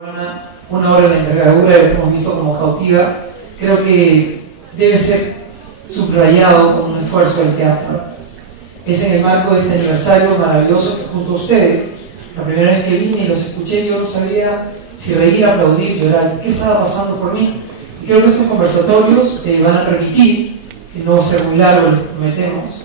Una obra de la envergadura de lo que hemos visto como Cautiva, creo que debe ser subrayado con un esfuerzo del teatro. Es en el marco de este aniversario maravilloso que junto a ustedes, la primera vez que vine y los escuché, yo no sabía si reír, aplaudir, llorar, qué estaba pasando por mí. Y creo que estos conversatorios van a permitir, que no va a ser muy largo, les prometemos,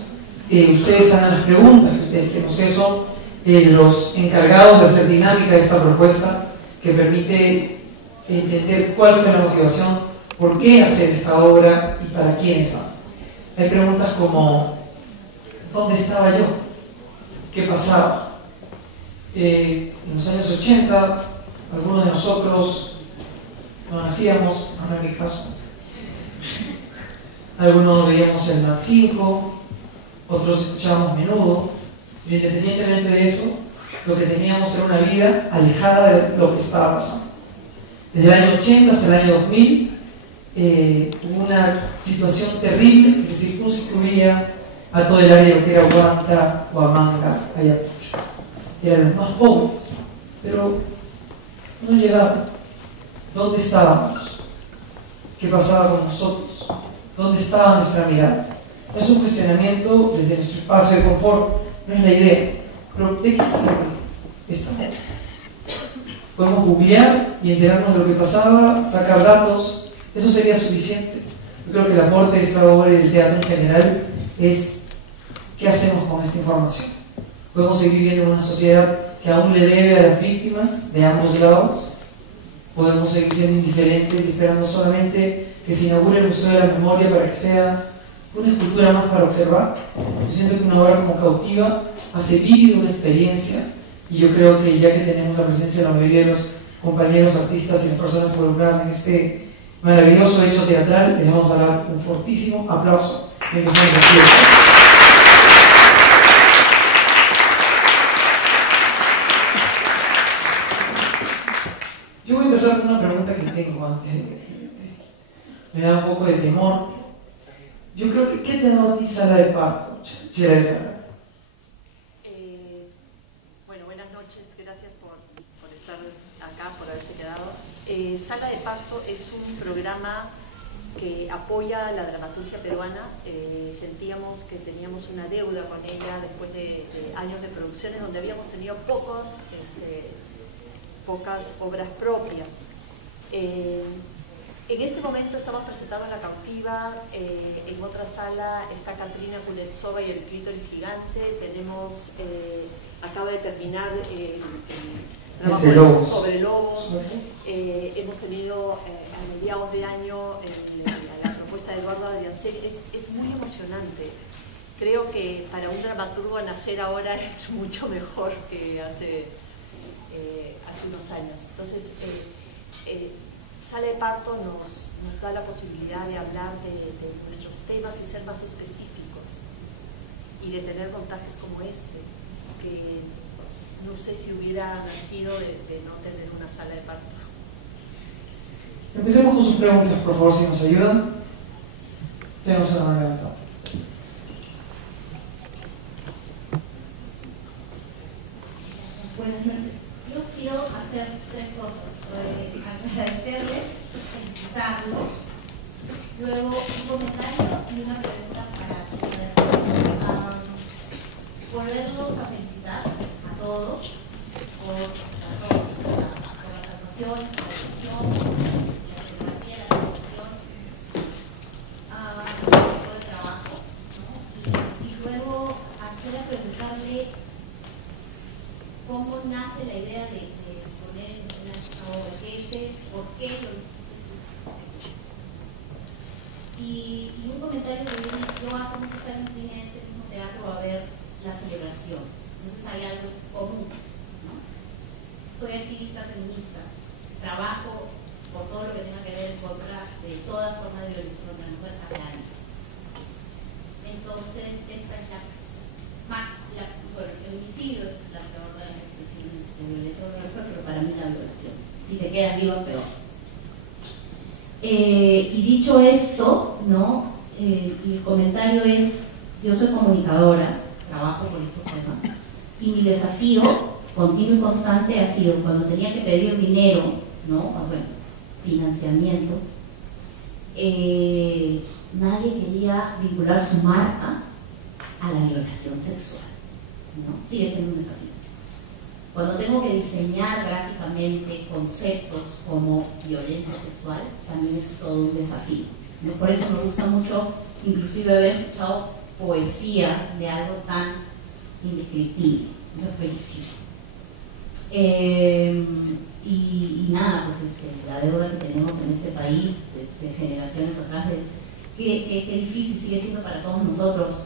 ustedes hagan las preguntas, que ustedes son los encargados de hacer dinámica de esta propuesta, que permite entender cuál fue la motivación, por qué hacer esta obra y para quiénes van. Hay preguntas como, ¿dónde estaba yo? ¿Qué pasaba? En los años 80, algunos de nosotros no nacíamos, no en mi caso. Algunos veíamos el MAX 5, otros escuchábamos Menudo, y independientemente de eso, lo que teníamos era una vida alejada de lo que estaba pasando. Desde el año 80 hasta el año 2000 hubo una situación terrible que se circunscribía a todo el área de lo que era Huanta, Huamanga, Ayacucho. Eran los más pobres, pero no llegaban. ¿Dónde estábamos? ¿Qué pasaba con nosotros? ¿Dónde estaba nuestra mirada? No es un cuestionamiento desde nuestro espacio de confort, no es la idea. Pero ¿de qué sirve esto? Podemos googlear y enterarnos de lo que pasaba, sacar datos, eso sería suficiente. Yo creo que el aporte de esta obra y del teatro en general es ¿qué hacemos con esta información? Podemos seguir viviendo en una sociedad que aún le debe a las víctimas de ambos lados. Podemos seguir siendo indiferentes y esperando solamente que se inaugure el Museo de la Memoria para que sea una escultura más para observar. Yo siento que una obra como Cautiva hace vívida una experiencia, y yo creo que ya que tenemos la presencia de la mayoría de los compañeros artistas y las personas involucradas en este maravilloso hecho teatral, les vamos a dar un fortísimo aplauso. Yo voy a empezar con una pregunta que tengo antes me da un poco de temor. Yo creo que, ¿qué te da a ti Sala de Parto, Chela? Bueno, buenas noches, gracias por estar acá, por haberse quedado. Sala de Parto es un programa que apoya la dramaturgia peruana. Sentíamos que teníamos una deuda con ella después de años de producciones donde habíamos tenido pocas obras propias. En este momento estamos presentando La Cautiva, en otra sala está Katrina Kuletsova y el clítoris gigante, tenemos, acaba de terminar el trabajo sobre lobos, hemos tenido a mediados de año la propuesta de Eduardo Adriancel, es muy emocionante. Creo que para un dramaturgo nacer ahora es mucho mejor que hace unos años. Entonces, Sala de Parto nos da la posibilidad de hablar de nuestros temas y ser más específicos y de tener montajes como este, que no sé si hubiera nacido de no tener una sala de parto. Empecemos con sus preguntas, por favor, si nos ayudan. Tenemos una mano levantada. Buenas noches. Yo quiero hacer tres cosas. Agradecerles, felicitarlos, luego un comentario y una pregunta para volverlos a felicitar a todos por la actuación, la dirección, la fotografía, la producción, todo el trabajo, ¿no? Y luego quiero preguntarle cómo nace la idea de poner en esta obra, por qué lo hiciste. Y un comentario que viene, yo hace muchos años vine a ese mismo teatro a ver La Celebración, entonces hay algo común, ¿no? Soy activista feminista, trabajo por todo lo que tenga que ver en contra de toda forma de violación contra la mujer hace años. Entonces, esta es bueno, el homicidio es la peor de las expresiones de violencia contra la mujer, pero para mí la violación. Si te quedas viva, peor. Y dicho esto, ¿no? El comentario es, yo soy comunicadora, trabajo por estos temas, y mi desafío continuo y constante ha sido cuando tenía que pedir dinero, ¿no? Bueno, financiamiento, nadie quería vincular su marca a la liberación sexual, ¿no? Sigue siendo un desafío. Cuando tengo que diseñar gráficamente conceptos como violencia sexual, también es todo un desafío, ¿no? Por eso me gusta mucho, inclusive haber escuchado poesía de algo tan indescriptible. Me felicito. Y nada, pues la deuda que tenemos en ese país de generaciones atrás, qué difícil sigue siendo para todos nosotros,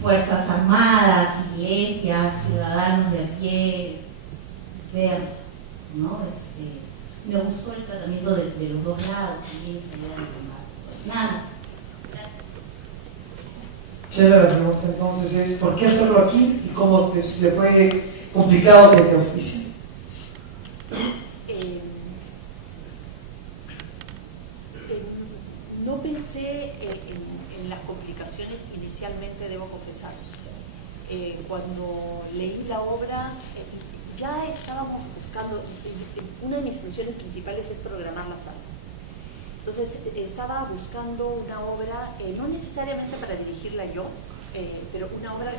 fuerzas armadas, iglesias, ciudadanos de a pie, ver, ¿no? Me gustó el tratamiento de los dos lados, también sería de nada. Chévere, la pregunta entonces es, ¿por qué hacerlo aquí y cómo se fue complicado que te auspicie? No pensé en las complicaciones inicialmente, debo confesar. Cuando leí la obra, ya estábamos buscando, una de mis funciones principales es programar la sala. Entonces estaba buscando una obra, no necesariamente para dirigirla yo, pero una obra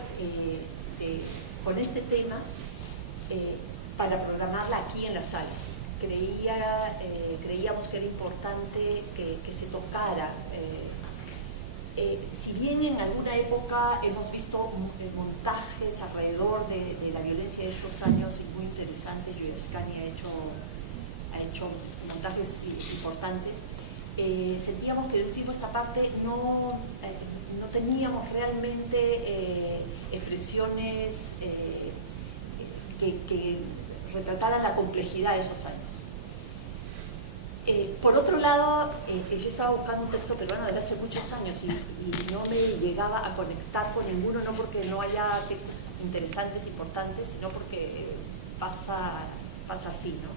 con este tema para programarla aquí en la sala. Creíamos que era importante que se tocara. Si bien en alguna época hemos visto montajes alrededor de la violencia de estos años muy interesantes, Yoyoscani ha hecho montajes importantes, sentíamos que de un tiempo a esta parte no teníamos realmente expresiones que retrataran la complejidad de esos años. Por otro lado, yo estaba buscando un texto peruano desde hace muchos años y no me llegaba a conectar con ninguno, no porque no haya textos interesantes, importantes, sino porque pasa así, ¿no?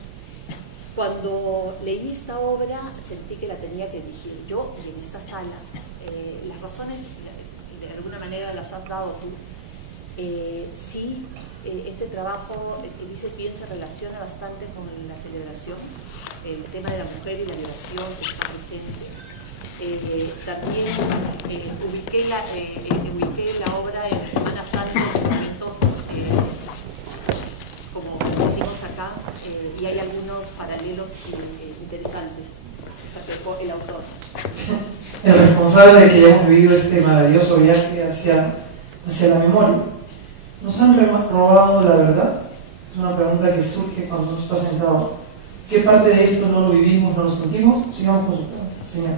Cuando leí esta obra sentí que la tenía que dirigir yo y en esta sala. Las razones, de alguna manera, las has dado tú. Sí, este trabajo, dices bien, se relaciona bastante con la celebración. El tema de la mujer y la violación está presente. También ubiqué la obra en Semana Santa, en un momento, como decimos acá, y hay algunos paralelos interesantes, acercó el autor. El responsable de que hayamos vivido este maravilloso viaje hacia la memoria. ¿Nos han robado la verdad? Es una pregunta que surge cuando uno está sentado. ¿Qué parte de esto no lo vivimos, no lo sentimos? Sigamos con su pregunta, señor.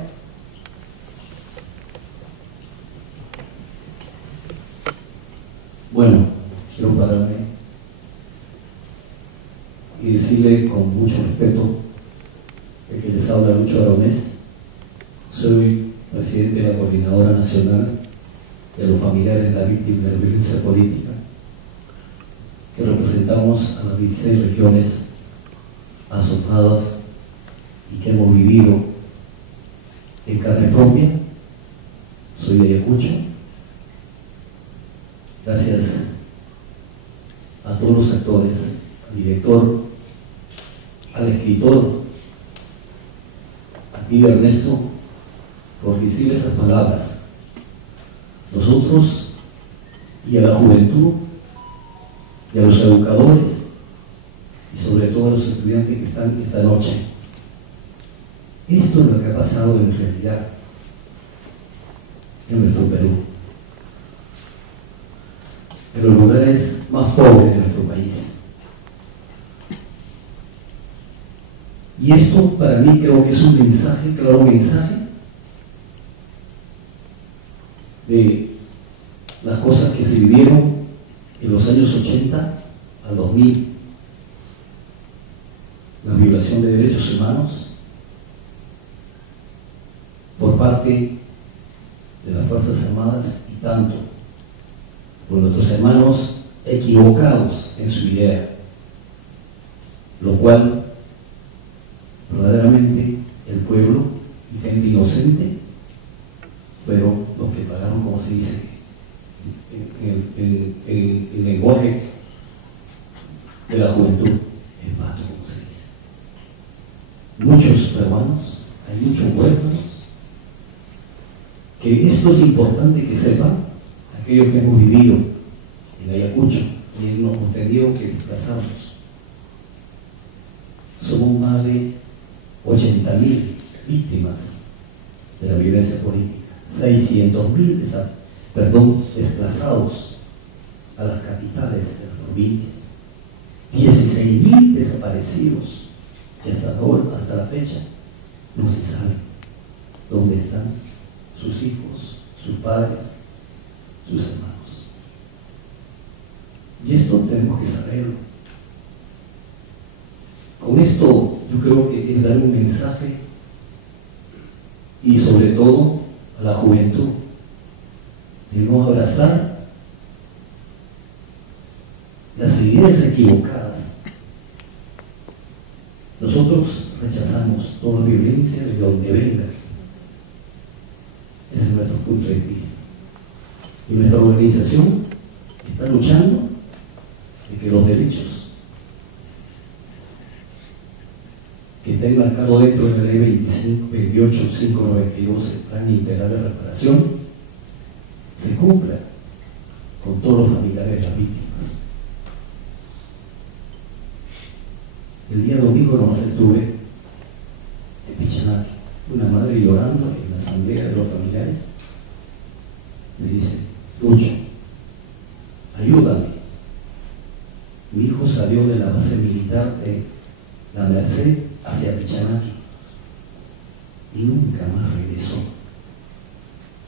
Bueno, quiero pararme y decirle con mucho respeto de que les habla Lucho Aronés. Soy presidente de la Coordinadora Nacional de los Familiares de la Víctima de la Violencia Política, que representamos a las 16 regiones azotadas y que hemos vivido en carne propia. Soy de Ayacucho. Gracias a todos los actores, al director, al escritor, a ti Ernesto, por decir esas palabras. Nosotros y a la juventud y a los educadores y sobre todo a los estudiantes que están esta noche. Esto es lo que ha pasado en realidad en nuestro Perú, en los lugares más pobres de nuestro país. Y esto para mí creo que es un mensaje, claro, un mensaje de las cosas que se vivieron en los años 80 al 2000, la violación de derechos humanos por parte de las Fuerzas Armadas y tanto por nuestros hermanos equivocados en su idea, lo cual verdaderamente el pueblo y gente inocente fueron los que pagaron, como se dice en el lenguaje de la esto es importante que sepan aquellos que hemos vivido en Ayacucho y nos hemos tenido que desplazarnos. Somos más de 80.000 víctimas de la violencia política, 600.000 desplazados a las capitales de las provincias, 16.000 desaparecidos, y hasta la fecha no se sabe dónde están sus hijos, sus padres, sus hermanos. Y esto tenemos que saberlo. Con esto yo creo que es dar un mensaje, y sobre todo a la juventud, de no abrazar las ideas equivocadas. Nosotros rechazamos toda violencia de donde venga. Ese es nuestro punto de vista. Y nuestra organización está luchando de que los derechos que está enmarcado dentro de la ley 28.592, el Plan Integral de Reparación, se cumpla con todos los familiares de las víctimas. El día domingo nomás estuve en Pichanaki, una madre llorando en la asamblea de los familiares. Me dice: Lucho, ayúdame. Mi hijo salió de la base militar de La Merced hacia Pichanaki y nunca más regresó.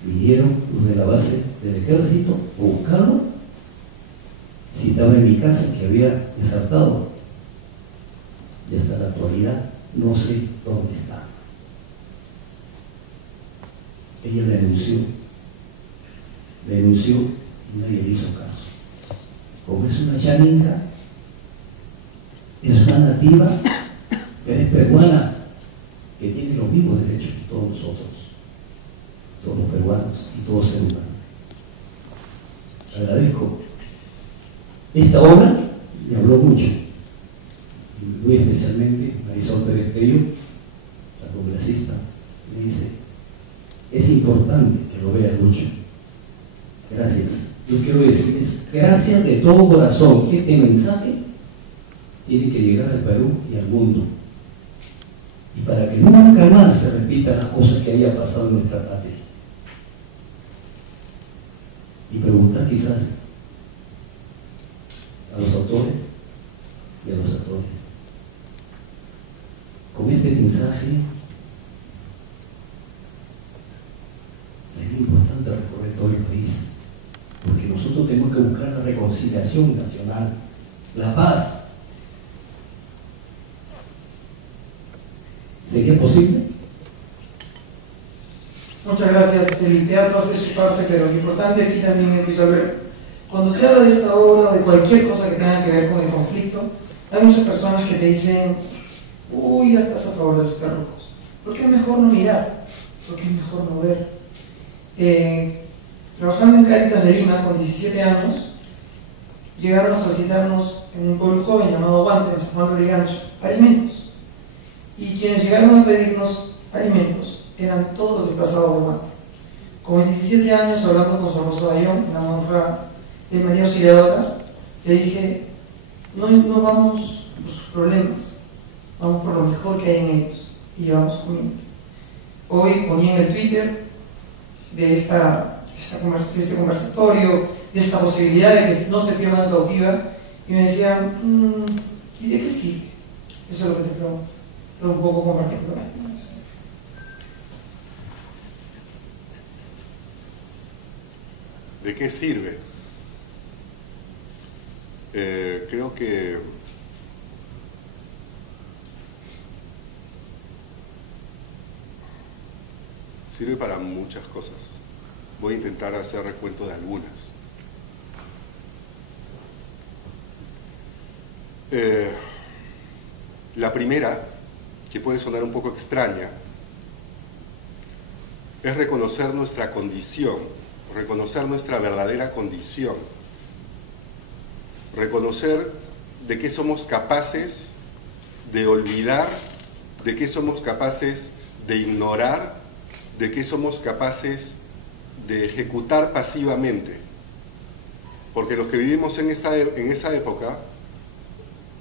Vinieron los de la base del ejército a buscarlo. Si estaba en mi casa, que había desertado, y hasta la actualidad no sé dónde está. Ella denunció y nadie le hizo caso. Como es una chaninca, es una nativa, pero es peruana, que tiene los mismos derechos que todos nosotros, todos los peruanos y todos los seres humanos. Agradezco. Esta obra me habló mucho, y muy especialmente Marisol Pérez Pello, la congresista, me dice: es importante que lo veas mucho. Gracias. Yo quiero decirles gracias de todo corazón. Este mensaje tiene que llegar al Perú y al mundo, y para que nunca más se repitan las cosas que haya pasado en nuestra patria. Y preguntar quizás a los autores y a los actores: con este mensaje sería importante recorrer todo el país, porque nosotros tenemos que buscar la reconciliación nacional, la paz. ¿Sería posible? Muchas gracias. El teatro hace su parte, pero lo importante aquí también es resolver. Cuando se habla de esta obra o de cualquier cosa que tenga que ver con el conflicto, hay muchas personas que te dicen: uy, ya estás a favor de los perros. Porque es mejor no mirar, porque es mejor no ver. Trabajando en Cáritas de Lima con 17 años, llegaron a solicitarnos en un pueblo joven llamado Guante, en San Juan de Lurigancho, alimentos. Y quienes llegaron a pedirnos alimentos eran todos los desplazados de Guante. Con 17 años, hablando con su hermoso Bayón, en la monja de María Auxiliadora, le dije: no vamos por sus problemas, vamos por lo mejor que hay en ellos, y llevamos comida. Hoy ponía en el Twitter de este conversatorio, de esta posibilidad de que no se pierdan cautiva, y me decían: ¿y de qué sirve? Eso es lo que te pregunto, pero un poco compartiendo. ¿De qué sirve? Creo que sirve para muchas cosas. Voy a intentar hacer recuento de algunas. La primera, que puede sonar un poco extraña, es reconocer nuestra condición, reconocer nuestra verdadera condición, reconocer de qué somos capaces de olvidar, de qué somos capaces de ignorar, de qué somos capaces de ejecutar pasivamente, porque los que vivimos en esa época,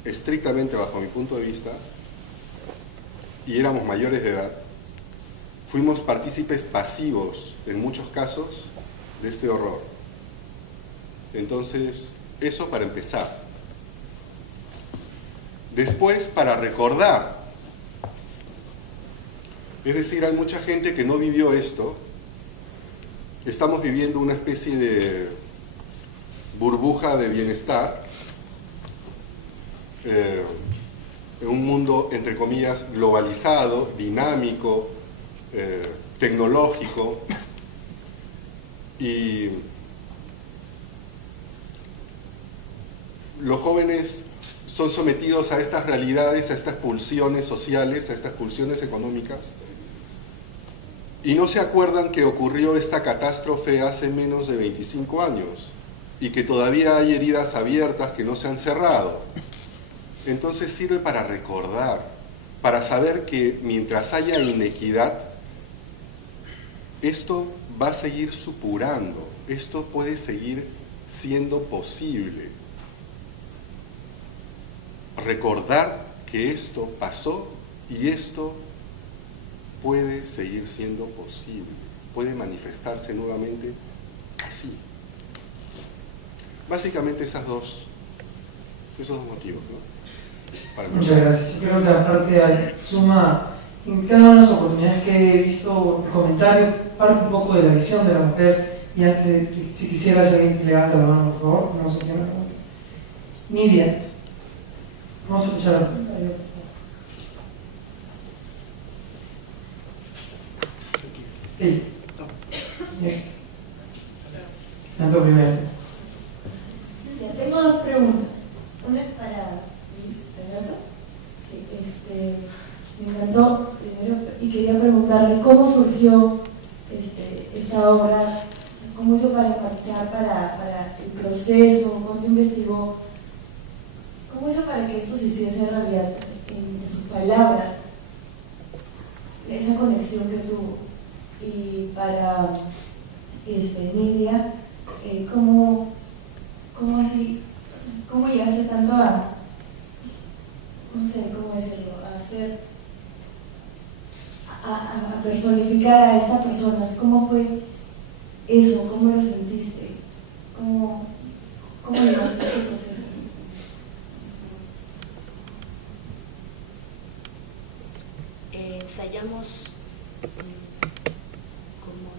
estrictamente bajo mi punto de vista, y éramos mayores de edad, fuimos partícipes pasivos en muchos casos de este horror. Entonces, eso para empezar. Después, para recordar. Es decir, hay mucha gente que no vivió esto. Estamos viviendo una especie de burbuja de bienestar en un mundo, entre comillas, globalizado, dinámico, tecnológico, y los jóvenes son sometidos a estas realidades, a estas pulsiones sociales, a estas pulsiones económicas, y no se acuerdan que ocurrió esta catástrofe hace menos de 25 años y que todavía hay heridas abiertas que no se han cerrado. Entonces sirve para recordar, para saber que mientras haya inequidad, esto va a seguir supurando, esto puede seguir siendo posible. Recordar que esto pasó y esto puede seguir siendo posible, puede manifestarse nuevamente así. Básicamente esos dos motivos, ¿no? Para muchas gracias. Yo creo que aparte suma en cada una de las oportunidades que he visto el comentario, parte un poco de la visión de la mujer. Y antes, si quisieras alguien levanta la mano, por favor, vamos a tener Nidia. Vamos a escuchar la pregunta. Sí. Tanto primero. Ya, tengo dos preguntas. Una es para Luis Fernando. Me encantó primero y quería preguntarle cómo surgió esta obra, cómo hizo para empatizar para el proceso, cuánto investigó, cómo hizo para que esto se hiciese realidad en sus palabras, esa conexión que tuvo. Y para Nidia, ¿cómo llegaste tanto a, no sé cómo decirlo, a personificar a esta persona? ¿Cómo fue eso? ¿Cómo lo sentiste? ¿Cómo llegaste a ese proceso? Ensayamos como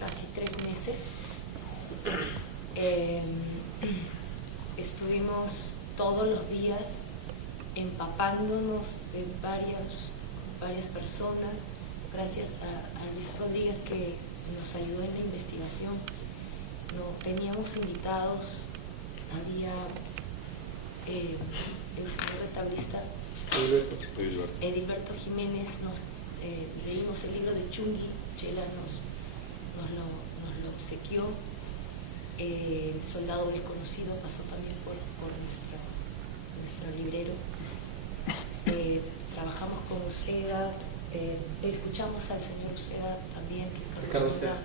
casi 3 meses. Estuvimos todos los días empapándonos de varias personas, gracias a Luis Rodríguez, que nos ayudó en la investigación. Teníamos invitados, había el señor retablista Edilberto Jiménez, leímos el libro de Chungui, Chela nos lo obsequió. El soldado desconocido pasó también por nuestro librero. Trabajamos con Uceda, escuchamos al señor Uceda también, Ricardo Uceda.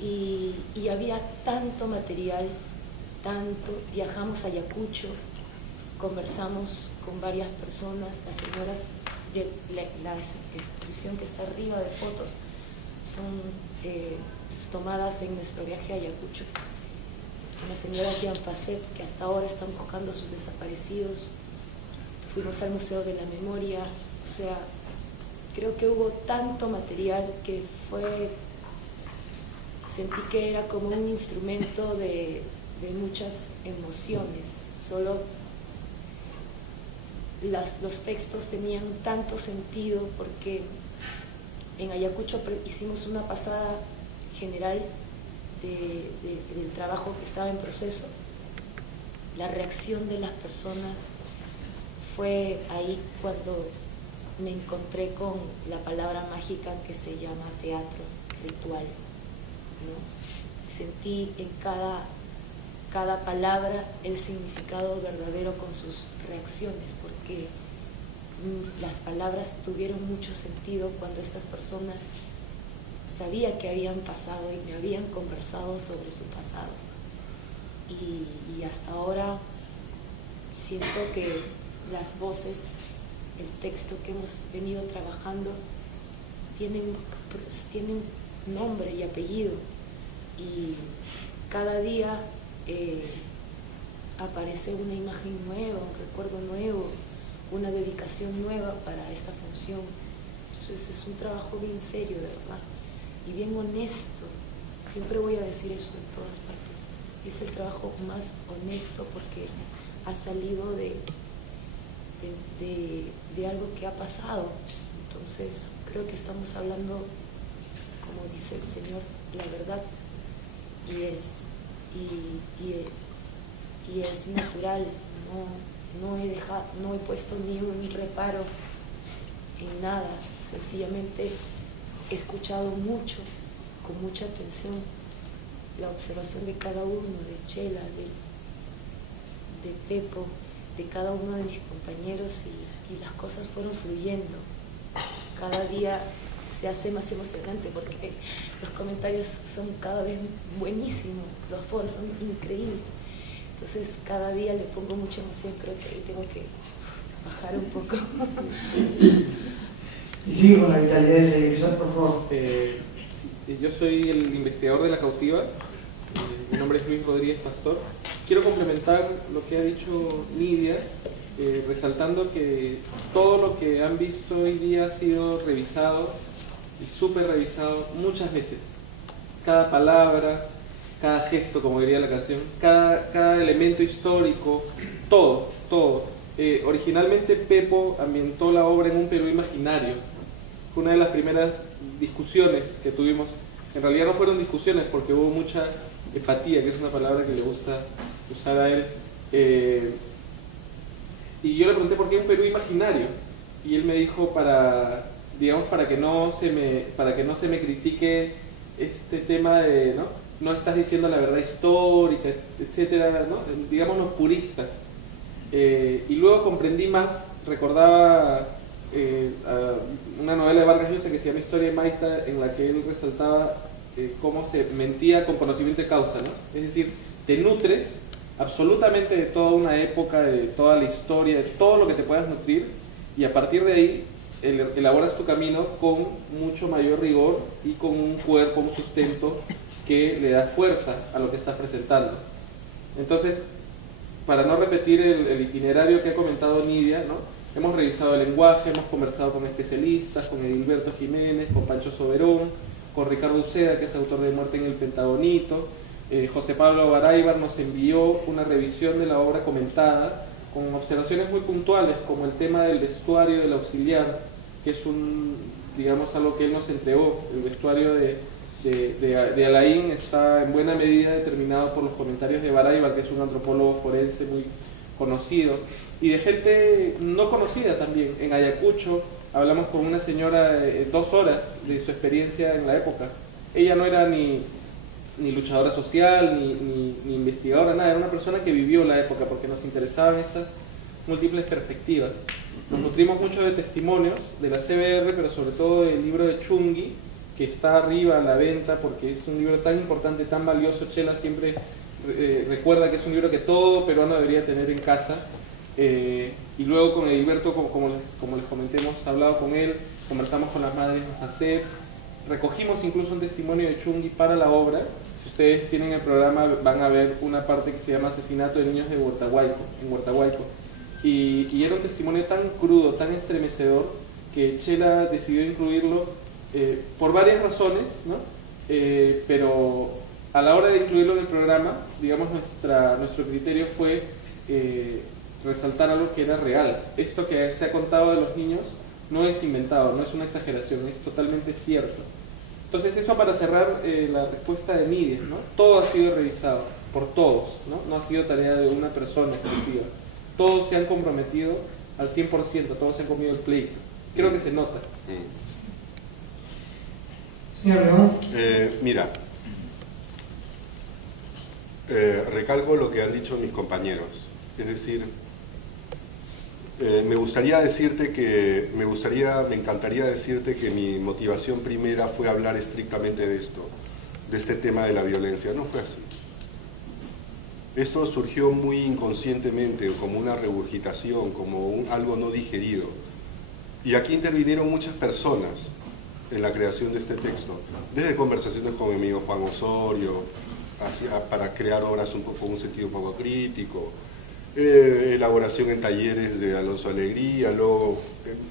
Y había tanto material, viajamos a Ayacucho, conversamos con varias personas, las señoras de la exposición que está arriba de fotos son tomadas en nuestro viaje a Ayacucho. Son las señoras de Anfacet que hasta ahora están buscando a sus desaparecidos. Fuimos al Museo de la Memoria, o sea, creo que hubo tanto material que sentí que era como un instrumento de muchas emociones. Solo los textos tenían tanto sentido porque en Ayacucho hicimos una pasada general del trabajo que estaba en proceso. La reacción de las personas fue ahí cuando me encontré con la palabra mágica que se llama teatro ritual, ¿no? Sentí en cada palabra el significado verdadero con sus reacciones, porque las palabras tuvieron mucho sentido cuando estas personas sabía que habían pasado y me habían conversado sobre su pasado. Y hasta ahora siento que las voces, el texto que hemos venido trabajando tienen nombre y apellido, y cada día aparece una imagen nueva, un recuerdo nuevo, una dedicación nueva para esta función. Entonces es un trabajo bien serio, de verdad, y bien honesto. Siempre voy a decir eso en todas partes. Es el trabajo más honesto porque ha salido de algo que ha pasado. Entonces creo que estamos hablando, como dice el Señor, la verdad, y es natural. No he puesto ni un reparo en nada. Sencillamente he escuchado mucho, con mucha atención, la observación de cada uno, de Chela, de Pepo, de cada uno de mis compañeros, y las cosas fueron fluyendo. Cada día se hace más emocionante porque los comentarios son cada vez buenísimos, los foros son increíbles. Entonces cada día le pongo mucha emoción. Creo que ahí tengo que bajar un poco. Y sigue con la vitalidad de seguir, por favor. Yo soy el investigador de La Cautiva. Mi nombre es Luis Rodríguez Pastor. Quiero complementar lo que ha dicho Nidia, resaltando que todo lo que han visto hoy día ha sido revisado y súper revisado muchas veces. Cada palabra, cada gesto, como diría la canción, cada elemento histórico, todo. Originalmente Pepo ambientó la obra en un Perú imaginario. Fue una de las primeras discusiones que tuvimos. En realidad no fueron discusiones porque hubo mucha empatía, que es una palabra que le gusta usar a él. Y yo le pregunté por qué un Perú imaginario. Y él me dijo para que no se me critique este tema de, no estás diciendo la verdad histórica, etcétera, ¿no? Digamos los puristas. Y luego comprendí más, recordaba una novela de Vargas Llosa que se llama Historia de Maita, en la que él resaltaba cómo se mentía con conocimiento de causa, ¿no? Es decir, te nutres absolutamente de toda una época, de toda la historia, de todo lo que te puedas nutrir, y a partir de ahí elaboras tu camino con mucho mayor rigor y con un cuerpo, un sustento que le da fuerza a lo que estás presentando. Entonces, para no repetir el itinerario que ha comentado Nidia, ¿no? Hemos revisado el lenguaje, hemos conversado con especialistas, con Edilberto Jiménez, con Pancho Soberón, con Ricardo Uceda, que es autor de Muerte en el Pentagonito. José Pablo Baraybar nos envió una revisión de la obra comentada con observaciones muy puntuales, como el tema del vestuario del auxiliar, que es algo que él nos entregó. El vestuario de Alain está en buena medida determinado por los comentarios de Baraybar, que es un antropólogo forense muy conocido, y de gente no conocida también. En Ayacucho hablamos con una señora 2 horas de su experiencia en la época. Ella no era ni luchadora social, ni investigadora, nada, era una persona que vivió la época porque nos interesaban estas múltiples perspectivas. Nos nutrimos mucho de testimonios de la CBR, pero sobre todo del libro de Chungui, que está arriba a la venta porque es un libro tan importante, tan valioso. Chela siempre recuerda que es un libro que todo peruano debería tener en casa. Y luego con Edilberto, como les comenté, hemos hablado con él, conversamos con las madres de Jacet, recogimos incluso un testimonio de Chungui para la obra. Si ustedes tienen el programa van a ver una parte que se llama Asesinato de Niños de Huertahuayco. Y era un testimonio tan crudo, tan estremecedor, que Chela decidió incluirlo por varias razones, ¿no? Pero a la hora de incluirlo en el programa, digamos, nuestro criterio fue resaltar algo que era real. Esto que se ha contado de los niños no es inventado, no es una exageración, es totalmente cierto. Entonces, eso para cerrar la respuesta de Nidia, ¿no? Todo ha sido revisado por todos, ¿no? No ha sido tarea de una persona exclusiva. Todos se han comprometido al 100%, todos se han comido el pleito. Creo que se nota. Señor León. Mira, recalco lo que han dicho mis compañeros. Es decir, me encantaría decirte que mi motivación primera fue hablar estrictamente de esto, de este tema de la violencia. No fue así. Esto surgió muy inconscientemente, como una regurgitación, como algo no digerido. Y aquí intervinieron muchas personas en la creación de este texto, desde conversaciones con mi amigo Juan Osorio, para crear obras con un sentido un poco crítico, elaboración en talleres de Alonso Alegría, luego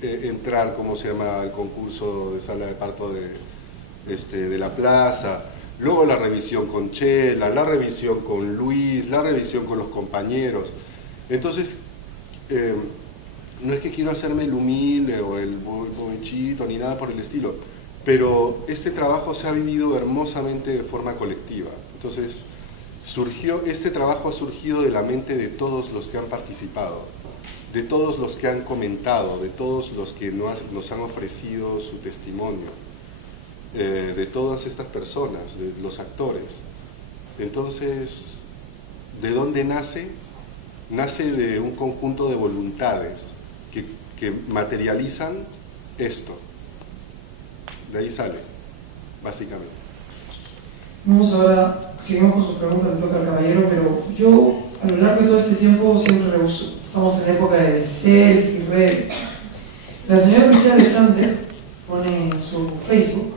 entrar, ¿cómo se llama?, al concurso de sala de parto de la plaza, luego la revisión con Chela, la revisión con Luis, la revisión con los compañeros. Entonces, no es que quiero hacerme el humilde o el bochito ni nada por el estilo, pero este trabajo se ha vivido hermosamente de forma colectiva. Entonces, este trabajo ha surgido de la mente de todos los que han participado, de todos los que han comentado, de todos los que nos han ofrecido su testimonio, de todas estas personas, de los actores. Entonces, ¿de dónde nace? Nace de un conjunto de voluntades que materializan esto. De ahí sale, básicamente. Vamos ahora, seguimos con su pregunta, le toca al caballero, pero yo a lo largo de todo este tiempo siempre rehuso. Estamos en época de selfie, red. La señora Priscila Alexander pone en su Facebook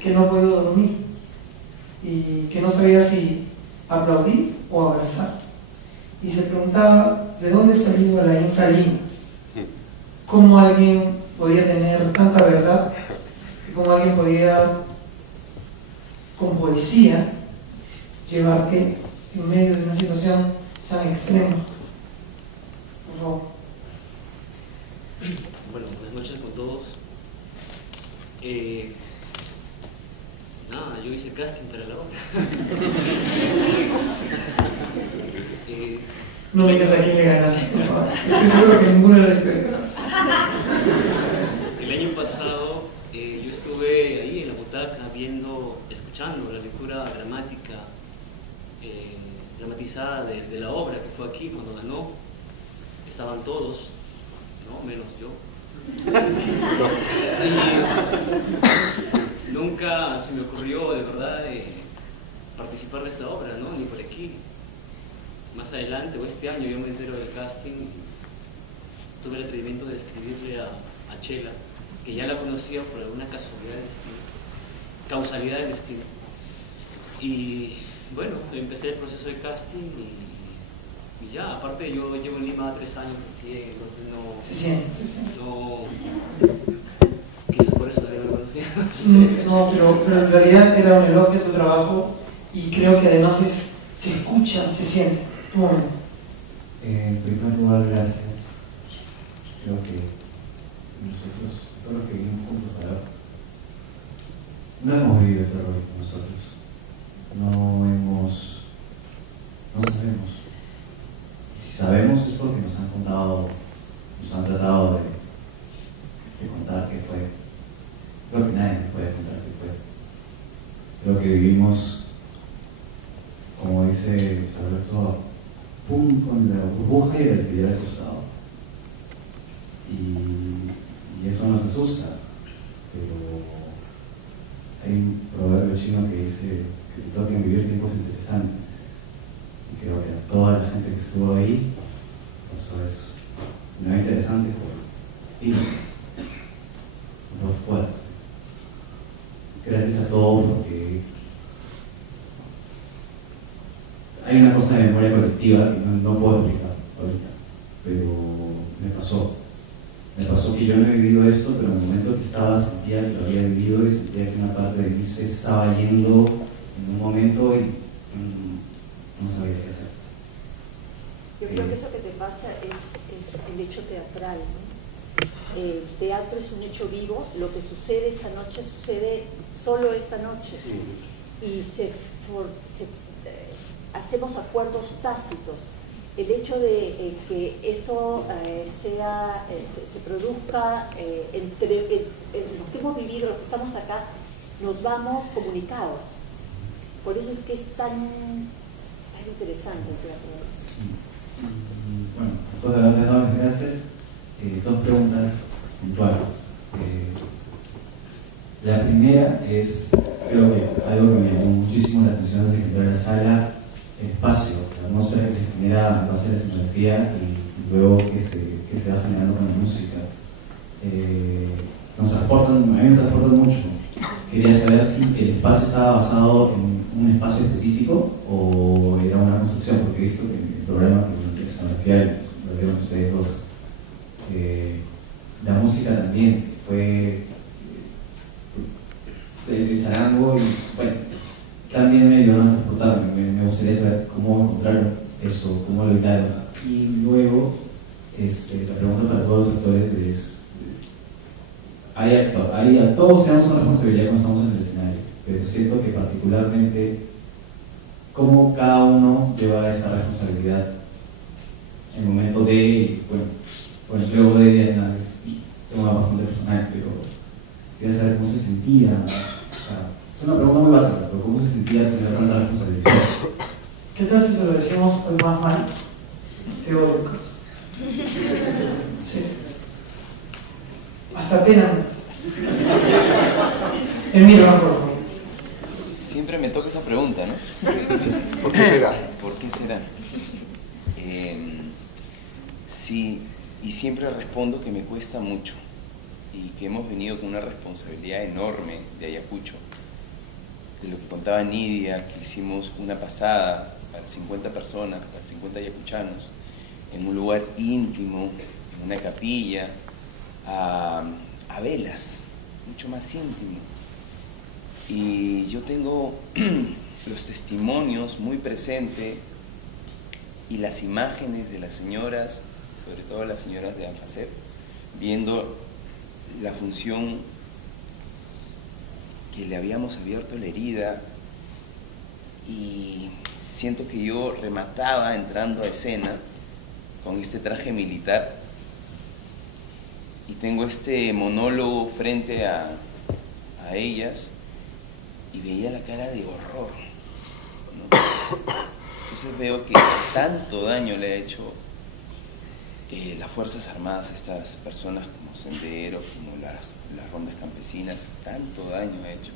que no ha podido dormir y que no sabía si aplaudir o abrazar. Y se preguntaba de dónde salió Alain Salinas, cómo alguien podía tener tanta verdad y cómo alguien podía, con poesía, llevarte en medio de una situación tan extrema. Por favor. Bueno, buenas noches con todos. Nada, yo hice casting para la obra. No me digas a quién le ganaste, por favor. Estoy seguro que ninguno lo espera. El año pasado yo estuve ahí en la butaca escuchando la lectura dramática, dramatizada de la obra que fue aquí cuando ganó. Estaban todos, no menos yo. Y nunca se me ocurrió de verdad participar de esta obra, ¿no? Ni por aquí. Más adelante o este año yo me entero del casting y tuve el atrevimiento de escribirle a Chela, que ya la conocía por alguna causalidad del destino. Y bueno, empecé el proceso de casting y ya, aparte yo llevo en Lima 3 años recién, entonces no... Se siente. No, quizás por eso también me conocía. No, pero en realidad era un elogio a tu trabajo y creo que además se escucha, se siente. Tu momento. En primer lugar, gracias. Creo que nosotros, todos los que vivimos juntos ahora, no hemos vivido el terrorismo nosotros. No sabemos. Y si sabemos es porque nos han tratado de contar qué fue. Creo que nadie nos puede contar qué fue. Creo que vivimos, como dice Alberto, con la burbuja y la actividad del costado. Y eso nos asusta, pero hay un proverbio chino que dice que te toquen vivir tiempos interesantes. Y creo que a toda la gente que estuvo ahí pasó eso. No es interesante por fuerte. Gracias a todos porque hay una cosa de memoria colectiva que no puedo explicar ahorita, pero me pasó que yo no he vivido esto, pero en el momento que estaba sentía que lo había vivido y sentía que una parte de mí se estaba yendo en un momento y no sabía qué hacer. Yo creo que eso que te pasa es el hecho teatral, ¿no? El teatro es un hecho vivo, lo que sucede esta noche sucede solo esta noche y hacemos acuerdos tácitos. El hecho de que esto se produzca entre lo que hemos vivido, lo que estamos acá, nos vamos comunicados. Por eso es que es tan interesante el teatro. Sí. Bueno, después de darles las gracias, dos preguntas puntuales. La primera es, creo que algo que me llamó muchísimo la atención desde que entré a la sala, el espacio, la atmósfera que se genera en base a la escenografía y luego que se va generando con la música. Nos transportan, a mí me transportan mucho. Quería saber si el espacio estaba basado en un espacio específico o era una construcción, porque he visto que el programa que la escenografía lo vieron ustedes dos. La música también fue el charango y bueno, también me ayudaron a transportarme. Me gustaría saber cómo encontraron eso, cómo lo evitaron. Y luego, la pregunta para todos los actores es: todos tenemos una responsabilidad cuando estamos en el escenario, pero siento que particularmente cómo cada uno lleva esa responsabilidad en el momento de, bueno, luego de tengo una bastante personal, pero quería saber cómo se sentía. Es una pregunta muy básica, pero cómo se sentía tener tanta responsabilidad. ¿Qué tal si se lo decimos al más mal? Teóricos. Sí. Hasta pena. Emilio, por favor. Siempre me toca esa pregunta, ¿no? ¿Por qué será? ¿Por qué será? Sí, y siempre respondo que me cuesta mucho y que hemos venido con una responsabilidad enorme de Ayacucho. De lo que contaba Nidia, que hicimos una pasada para 50 personas, para 50 ayacuchanos, en un lugar íntimo, en una capilla, a velas, mucho más íntimo. Y yo tengo los testimonios muy presentes y las imágenes de las señoras, sobre todo las señoras de Alfacet, viendo la función que le habíamos abierto la herida, y siento que yo remataba entrando a escena con este traje militar y tengo este monólogo frente a ellas y veía la cara de horror, ¿no? Entonces veo que tanto daño le ha hecho las Fuerzas Armadas a estas personas como Sendero, como las rondas campesinas, tanto daño ha hecho,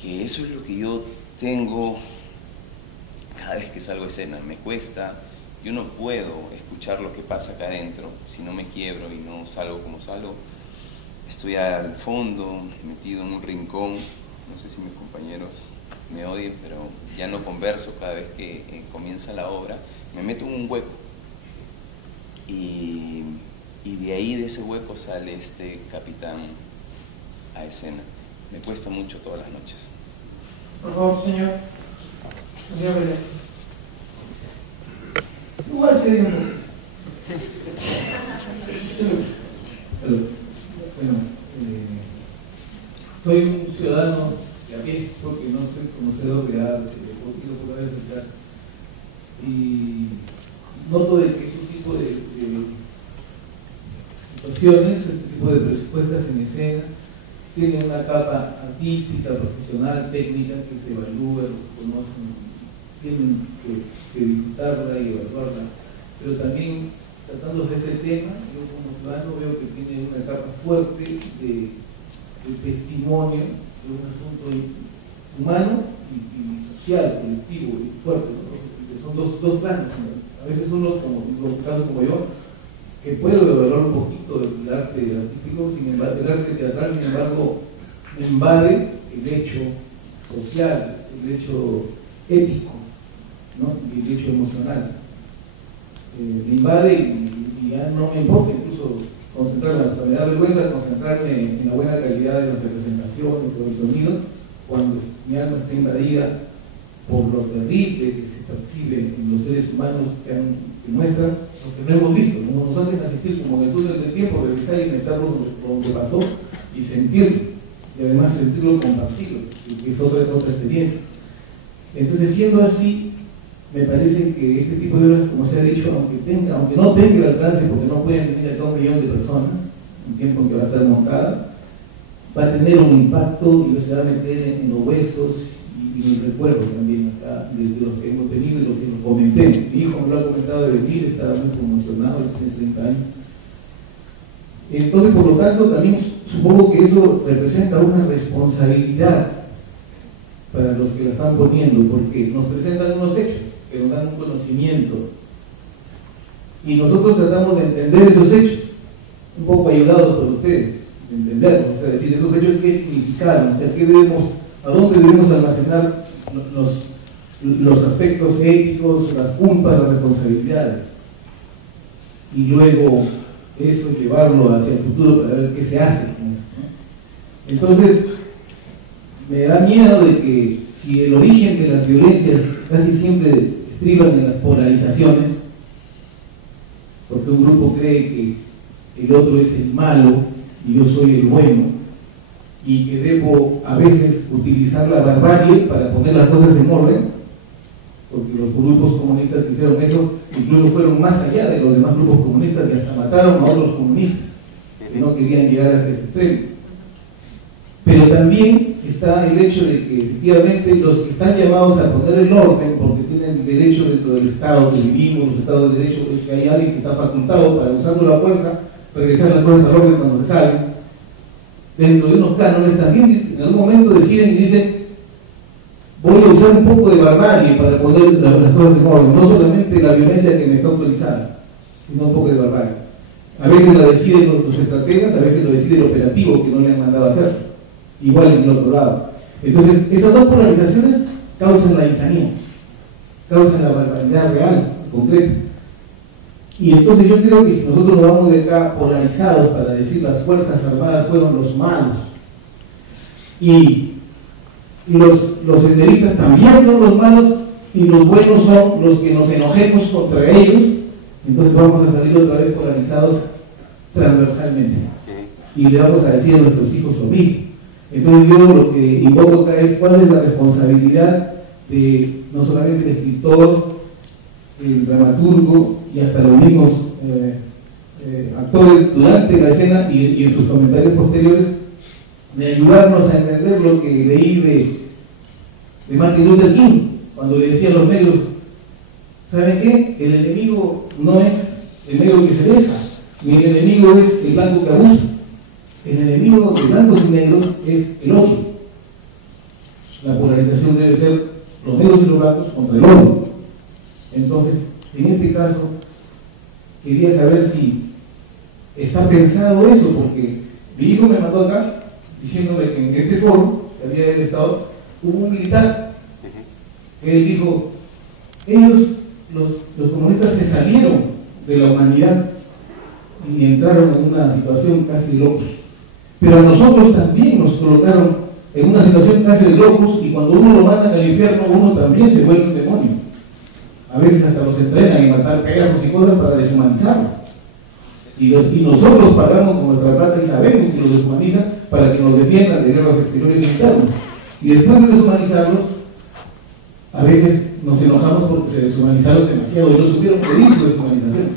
que eso es lo que yo tengo cada vez que salgo a escena. Me cuesta, yo no puedo escuchar lo que pasa acá adentro si no me quiebro y no salgo como salgo. Estoy al fondo, metido en un rincón, no sé si mis compañeros me odien, pero ya no converso cada vez que comienza la obra, me meto en un hueco. Y de ahí, de ese hueco, sale este capitán a escena. Me cuesta mucho todas las noches. Por favor, señor. Señor Belén. Igual te digo. Bueno, soy un ciudadano de a pie porque no soy conocedor de arte, porque lo puedo visitar. Y noto de que este tipo de situaciones, este tipo de puestas en escena, tienen una capa artística, profesional, técnica, que se evalúa, los conocen, tienen que disfrutarla y evaluarla, pero también tratándose de este tema, yo como ciudadano veo que tiene una capa fuerte de testimonio de un asunto humano y social, colectivo y fuerte, ¿no? Son dos planos, ¿no? A veces uno, como un caso como yo, que puedo evaluar un poquito del arte artístico, el arte teatral, sin embargo, me invade el hecho social, el hecho ético, ¿no? Y el hecho emocional. Me invade y ya no me importa incluso concentrarme, hasta me da vergüenza concentrarme en la buena calidad de las representaciones, por el sonido, cuando mi alma está invadida por lo terrible que se percibe en los seres humanos que muestran lo que no hemos visto, ¿no? Nos hacen asistir como en el túnel del tiempo, revisar y meterlo por donde pasó y sentirlo, y además sentirlo compartido, que es otra experiencia. Entonces, siendo así, me parece que este tipo de obras, como se ha dicho, aunque no tenga el alcance, porque no pueden venir a todo 1 millón de personas, un tiempo en que va a estar montada, va a tener un impacto y se va a meter en los huesos y en el recuerdo también acá, de los que hemos tenido y los que nos comenté. Mi hijo me lo ha comentado de venir, estaba muy conmocionado, él tiene 30 años, Entonces, por lo tanto, también supongo que eso representa una responsabilidad para los que la están poniendo, porque nos presentan unos hechos que nos dan un conocimiento y nosotros tratamos de entender esos hechos, un poco ayudados por ustedes, de entenderlos, o sea, decir esos hechos qué significaron, o sea, a dónde debemos almacenar los aspectos éticos, las culpas, las responsabilidades, y luego eso llevarlo hacia el futuro para ver qué se hace con eso, ¿no? Entonces, me da miedo de que si el origen de las violencias casi siempre estriban en las polarizaciones, porque un grupo cree que el otro es el malo y yo soy el bueno, y que debo a veces utilizar la barbarie para poner las cosas en orden, porque los grupos comunistas que hicieron eso incluso fueron más allá de los demás grupos comunistas, que hasta mataron a otros comunistas que no querían llegar a ese extremo. Pero también está el hecho de que efectivamente los que están llamados a poner el orden, porque tienen derecho dentro del Estado que vivimos, los Estados de Derecho, es que hay alguien que está facultado para, usando la fuerza, regresar las cosas al orden cuando se salen, dentro de unos cánones también en algún momento deciden y dicen: voy a usar un poco de barbarie para poner las cosas en orden, no solamente la violencia que me está autorizada, sino un poco de barbarie. A veces la deciden los estrategas, a veces lo decide el operativo que no le han mandado a hacer, igual en el otro lado. Entonces, esas dos polarizaciones causan la insanía, causan la barbaridad real, concreta. Y entonces yo creo que si nosotros nos vamos de acá polarizados para decir las Fuerzas Armadas fueron los malos y los senderistas también son los malos y los buenos son los que nos enojemos contra ellos, entonces vamos a salir otra vez polarizados transversalmente y le vamos a decir a nuestros hijos lo mismo. Entonces yo lo que invoco acá es cuál es la responsabilidad de no solamente el escritor, el dramaturgo y hasta los mismos actores durante la escena y en sus comentarios posteriores, de ayudarnos a entender lo que leí de Martin Luther King, cuando le decía a los negros: ¿saben qué? El enemigo no es el negro que se deja, ni el enemigo es el blanco que abusa. El enemigo de blancos y negros es el odio. La polarización debe ser los negros y los blancos contra el odio. Entonces, en este caso, quería saber si está pensado eso, porque mi hijo me mandó acá diciéndome que en este foro que había del Estado hubo un militar que él dijo: ellos, los comunistas, se salieron de la humanidad y entraron en una situación casi de locos, pero a nosotros también nos colocaron en una situación casi de locos, y cuando uno lo mandan al infierno, uno también se vuelve un demonio. A veces hasta los entrenan en matar perros y cosas para deshumanizarlos. Y nosotros pagamos con nuestra plata y sabemos que los deshumanizan para que nos defiendan de guerras exteriores y internas. Y después de deshumanizarlos, a veces nos enojamos porque se deshumanizaron demasiado y no supieron pedir su deshumanización.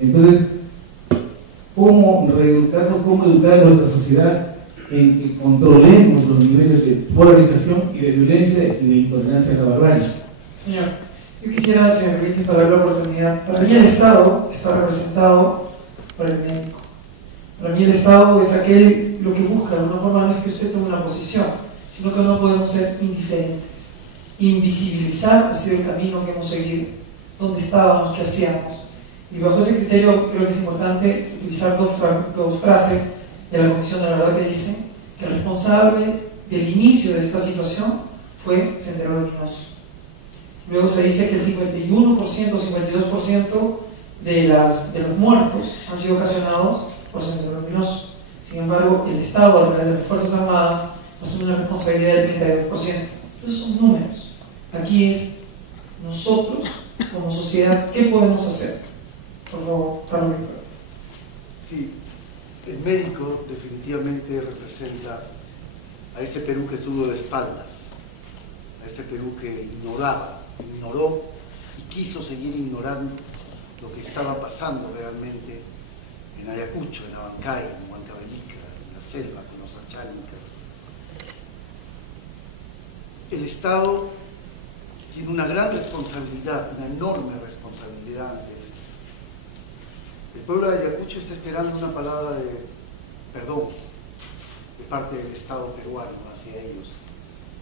Entonces, ¿cómo reeducarnos, cómo educar a nuestra sociedad en que controlemos los niveles de polarización y de violencia y de intolerancia a la barbarie? Señor, yo quisiera, si me permite, para la oportunidad. Para mí el Estado está representado por el médico. Para mí el Estado es aquel, lo que busca, de una forma no es que usted tome una posición, sino que no podemos ser indiferentes. Invisibilizar ha sido el camino que hemos seguido, dónde estábamos, qué hacíamos. Y bajo ese criterio creo que es importante utilizar dos frases de la Comisión de la Verdad que dicen que el responsable del inicio de esta situación fue Sendero Luminoso. Luego se dice que el 51%, 52% de los muertos han sido ocasionados por Sendero Luminoso. Sin embargo, el Estado, a través de las Fuerzas Armadas, asume una responsabilidad del 32%. Esos son números. Aquí es nosotros, como sociedad, ¿qué podemos hacer? Por favor, Carlos Víctor. Sí, el médico definitivamente representa a ese Perú que estuvo de espaldas, a ese Perú que ignoró y quiso seguir ignorando lo que estaba pasando realmente en Ayacucho, en Abancay, en Huancavelica, en la selva, con los achánicas. El Estado tiene una gran responsabilidad, una enorme responsabilidad ante esto. El pueblo de Ayacucho está esperando una palabra de perdón de parte del Estado peruano hacia ellos.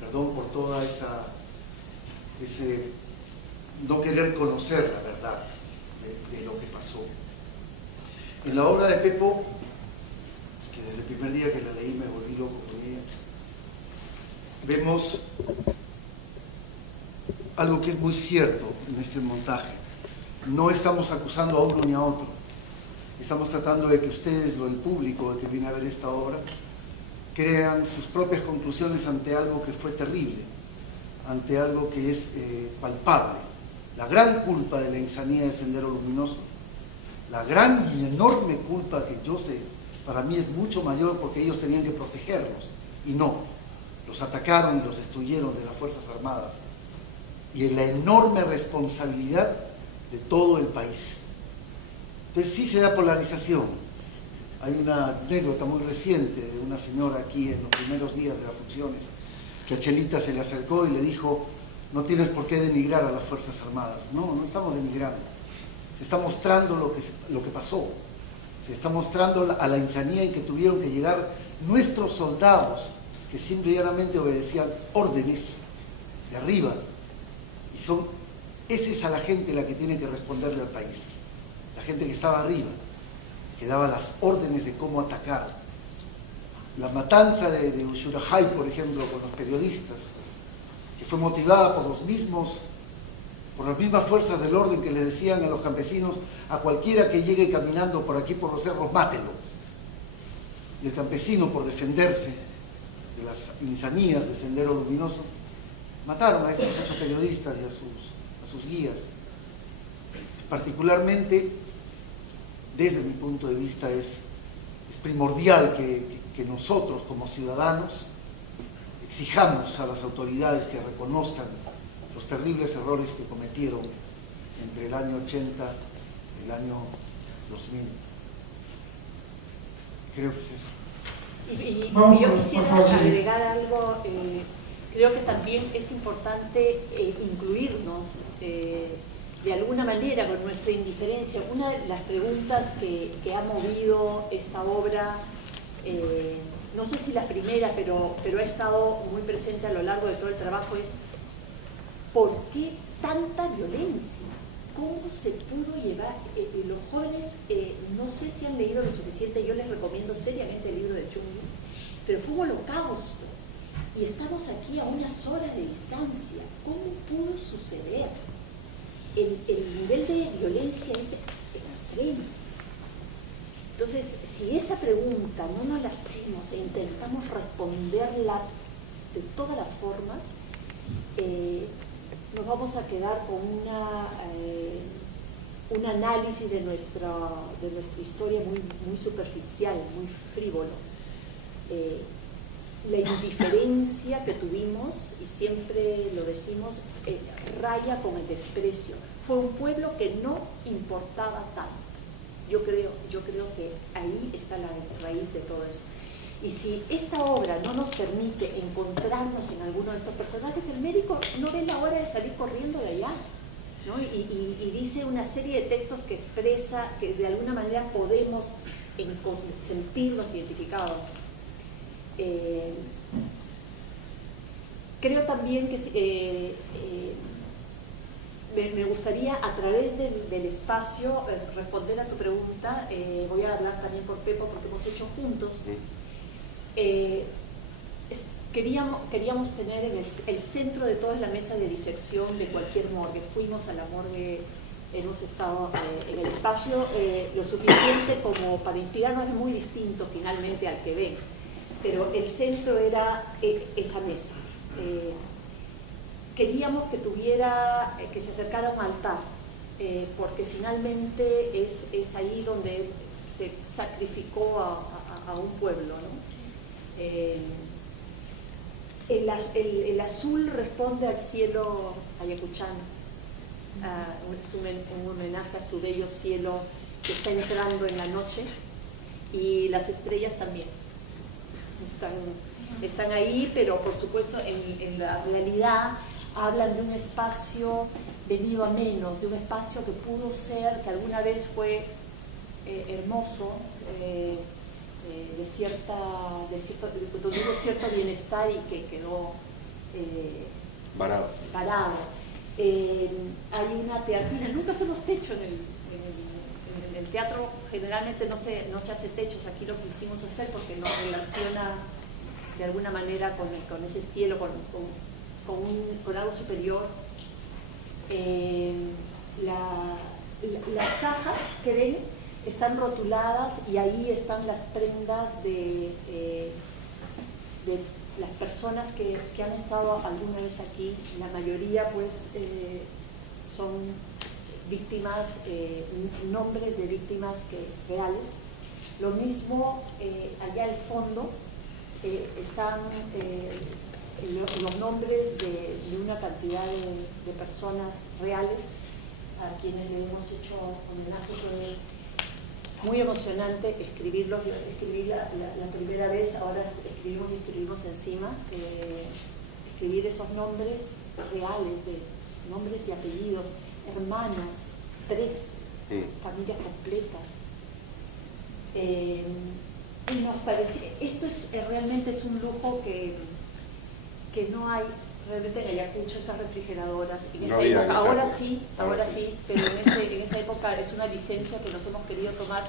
Perdón por toda ese no querer conocer la verdad de lo que pasó. En la obra de Pepo, que desde el primer día que la leí me volví loco con ella, vemos algo que es muy cierto en este montaje. No estamos acusando a uno ni a otro. Estamos tratando de que ustedes, el público que viene a ver esta obra, crean sus propias conclusiones ante algo que fue terrible, ante algo que es palpable. La gran culpa de la insanía de Sendero Luminoso, la gran y enorme culpa que yo sé, para mí es mucho mayor porque ellos tenían que protegerlos y no. Los atacaron y los destruyeron de las Fuerzas Armadas. Y en la enorme responsabilidad de todo el país. Entonces sí se da polarización. Hay una anécdota muy reciente de una señora aquí en los primeros días de las funciones, que a Chelita se le acercó y le dijo: no tienes por qué denigrar a las Fuerzas Armadas. No, no estamos denigrando. Se está mostrando lo que pasó. Se está mostrando a la insanía en que tuvieron que llegar nuestros soldados, que simple y llanamente obedecían órdenes de arriba. Y esa es a la gente la que tiene que responderle al país. La gente que estaba arriba, que daba las órdenes de cómo atacar. La matanza de Ushurajay, por ejemplo, con los periodistas, que fue motivada por las mismas fuerzas del orden que le decían a los campesinos: a cualquiera que llegue caminando por aquí por los cerros, mátelo. Y el campesino, por defenderse de las insanías de Sendero Luminoso, mataron a esos 8 periodistas y a sus guías. Particularmente, desde mi punto de vista, es primordial que nosotros, como ciudadanos, exijamos a las autoridades que reconozcan los terribles errores que cometieron entre el año 80 y el año 2000. Creo que es eso. Y yo quisiera agregar algo. Creo que también es importante incluirnos de alguna manera con nuestra indiferencia. Una de las preguntas que ha movido esta obra, no sé si la primera, pero ha estado muy presente a lo largo de todo el trabajo, es ¿por qué tanta violencia? ¿Cómo se pudo llevar? Los jóvenes, no sé si han leído lo suficiente, yo les recomiendo seriamente el libro de Chungui, pero fue un holocausto. Y estamos aquí a unas horas de distancia. ¿Cómo pudo suceder? El nivel de violencia es extremo. Entonces, si esa pregunta no nos la hacemos e intentamos responderla de todas las formas, nos vamos a quedar con un análisis de nuestra historia muy superficial, muy frívolo. La indiferencia que tuvimos, y siempre lo decimos, raya con el desprecio. Fue un pueblo que no importaba tanto. Yo creo que ahí está la raíz de todo eso. Y si esta obra no nos permite encontrarnos en alguno de estos personajes, el médico no ve la hora de salir corriendo de allá, ¿no? Y dice una serie de textos que expresa que de alguna manera podemos sentirnos identificados. Creo también que me gustaría, a través del espacio, responder a tu pregunta. Voy a hablar también por Pepo, porque hemos hecho juntos. Queríamos tener en el centro de todo es la mesa de disección de cualquier morgue. Fuimos a la morgue, hemos estado en el espacio lo suficiente como para inspirarnos. Es muy distinto finalmente al que ven, pero el centro era esa mesa. Queríamos que se acercara a un altar, porque finalmente es ahí donde se sacrificó a un pueblo, ¿no? El azul responde al cielo ayacuchano, es un homenaje a su bello cielo que está entrando en la noche, y las estrellas también están ahí, pero por supuesto en la realidad hablan de un espacio venido a menos, de un espacio que pudo ser, que alguna vez fue hermoso, donde hubo cierto bienestar y que quedó varado. Hay una teatrina, nunca hacemos techo en el teatro, generalmente no se hace techos. Aquí lo quisimos hacer porque nos relaciona de alguna manera con ese cielo, con algo superior. Las cajas que ven están rotuladas y ahí están las prendas de las personas que han estado alguna vez aquí. La mayoría pues son víctimas, nombres de víctimas reales. Lo mismo allá al fondo están los nombres de una cantidad de personas reales a quienes le hemos hecho homenaje. Fue muy emocionante escribir la primera vez, ahora escribimos encima, escribir esos nombres reales, de nombres y apellidos, hermanos, 3 familias completas. Y nos parece, esto realmente es un lujo que no hay realmente en Ayacucho, estas refrigeradoras. En esa época, ahora sí, pero en esa época es una licencia que nos hemos querido tomar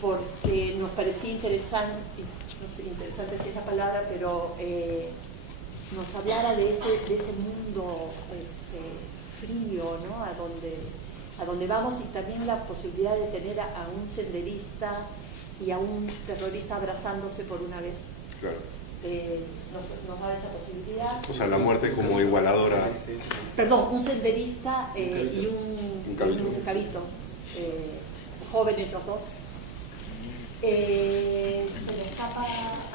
porque nos parecía interesante, no sé, interesante si es la palabra, pero nos hablara de ese mundo frío, ¿no? a donde vamos, y también la posibilidad de tener a un senderista y a un terrorista abrazándose por una vez. Claro. Nos da esa posibilidad. O sea, la muerte como igualadora. Perdón, un senderista y un cabito, jóvenes los dos. ¿Se le escapa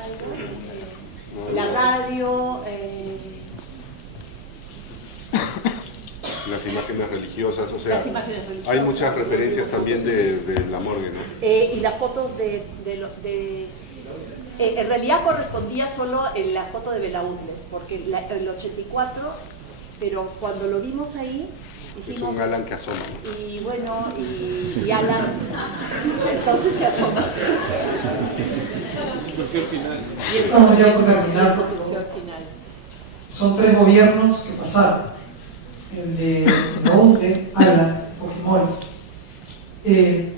algo? La radio. Las imágenes religiosas, o sea, hay muchas referencias también de la morgue, ¿no? Y las fotos en realidad correspondía solo en la foto de Belaúnde, porque el 84, pero cuando lo vimos ahí, dijimos, es un Alan que asoma. Y bueno, y Alan, entonces se asoma. Y estamos ya por terminar. Son 3 gobiernos que pasaron. El de Belaúnde, Alan, Fujimori,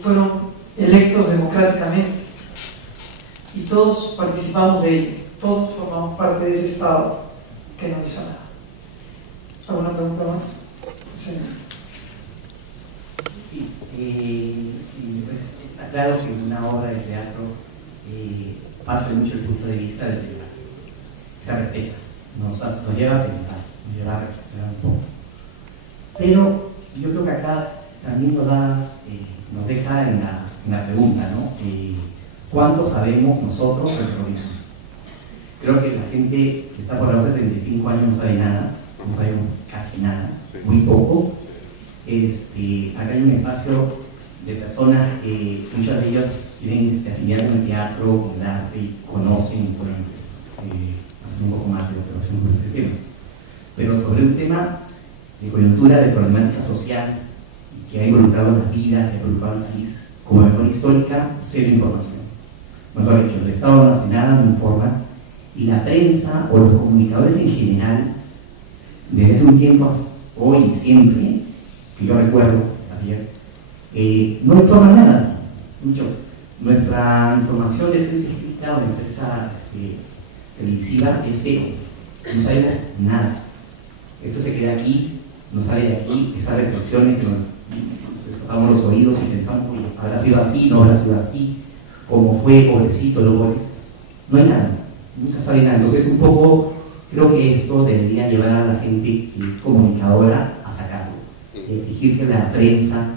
fueron electos democráticamente. Y todos participamos de ello, todos formamos parte de ese Estado que no hizo nada. ¿Alguna pregunta más? Sí, pues está claro que una obra de teatro parte mucho del punto de vista de que se respeta, nos lleva a pensar, nos lleva a reflexionar un poco. Pero yo creo que acá también nos deja en la pregunta, ¿no? ¿Cuánto sabemos nosotros del terrorismo? Creo que la gente que está por debajo de 35 años no sabe nada, no sabemos casi nada, muy poco. Acá hay un espacio de personas que muchas de ellas tienen afinidad con el teatro, con el arte y conocen, pueden hacer un poco más de observación sobre ese tema. Pero sobre un tema de coyuntura, de problemática social, que ha involucrado las vidas, ha involucrado el país, como memoria histórica, cero información. Mejor dicho, el Estado no hace nada, no informa, y la prensa o los comunicadores en general, desde hace un tiempo, hoy y siempre, que yo recuerdo, Javier, no informan nada, mucho. Nuestra información de prensa escrita o de prensa televisiva es cero, no sabemos nada. Esto se queda aquí, no sale de aquí, esas reflexiones que nos tapamos los oídos y pensamos, oye, ¿habrá sido así? ¿No habrá sido así? ¿Cómo fue? Pobrecito, luego no hay nada, nunca sale nada. Entonces un poco creo que esto debería llevar a la gente que es comunicadora a sacarlo, exigir que la prensa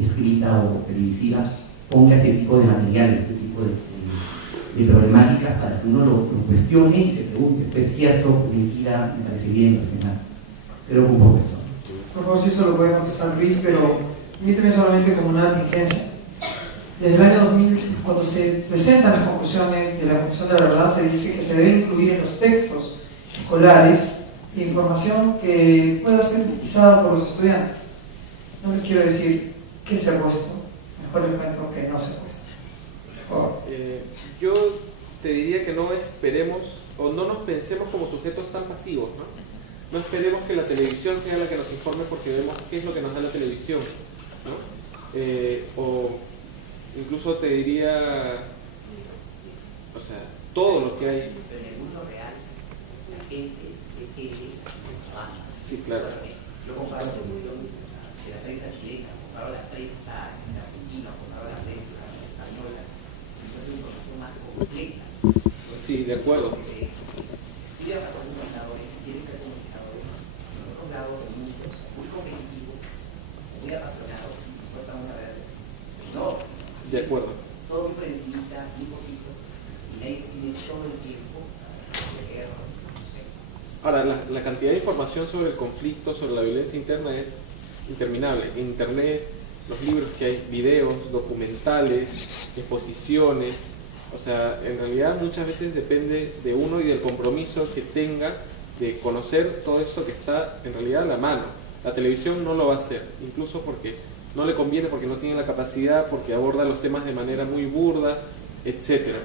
escrita o televisiva ponga este tipo de materiales, este tipo de problemáticas para que uno lo cuestione y se pregunte, ¿es cierto? Mentira, me parece bien, me parece mal. Creo que un poco eso. Por favor, si eso lo puede contestar Luis, pero permíteme solamente como una contingencia. Desde el año 2000, cuando se presentan las conclusiones de la Comisión de la Verdad, se dice que se debe incluir en los textos escolares información que pueda ser utilizada por los estudiantes. No les quiero decir qué se ha puesto, mejor le cuento que no se cueste. Yo te diría que no esperemos o no nos pensemos como sujetos tan pasivos, ¿no? No esperemos que la televisión sea la que nos informe porque vemos qué es lo que nos da la televisión, ¿no? O incluso te diría, o sea, todo lo que hay. Pero en el mundo real, la gente depende de trabajo. Sí, claro. Yo comparo la televisión de la prensa chilena, comparo la prensa argentina, comparo la prensa española, entonces es información más completa. Sí, de acuerdo. Estudia para comunicadores, si quieren ser comunicadores, nosotros grados de muchos, muy competitivos, muy apasionados, no estamos a ver. No. De acuerdo. Todo muy por encimita, muy poquito, y nadie tiene todo el tiempo de leer, no sé. Ahora, la cantidad de información sobre el conflicto, sobre la violencia interna es interminable. En internet, los libros que hay, videos, documentales, exposiciones, o sea, en realidad muchas veces depende de uno y del compromiso que tenga de conocer todo esto que está en realidad a la mano. La televisión no lo va a hacer, incluso porque no le conviene, porque no tiene la capacidad, porque aborda los temas de manera muy burda, etc.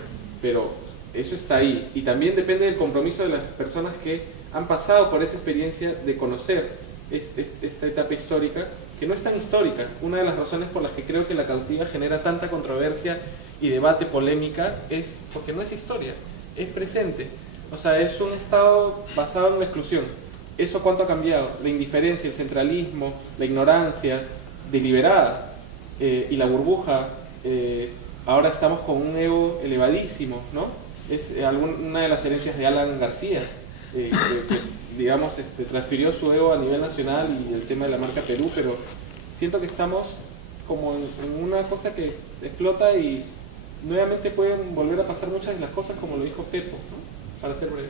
Pero eso está ahí. Y también depende del compromiso de las personas que han pasado por esa experiencia de conocer esta etapa histórica, que no es tan histórica. Una de las razones por las que creo que La Cautiva genera tanta controversia y debate, polémica, es porque no es historia, es presente. O sea, es un estado basado en la exclusión. ¿Eso cuánto ha cambiado? La indiferencia, el centralismo, la ignorancia deliberada y la burbuja. Ahora estamos con un ego elevadísimo, ¿no? Es una de las herencias de Alan García, que digamos, transfirió su ego a nivel nacional y el tema de la marca Perú, pero siento que estamos como en una cosa que explota y nuevamente pueden volver a pasar muchas de las cosas como lo dijo Pepo, ¿no? Para ser breve.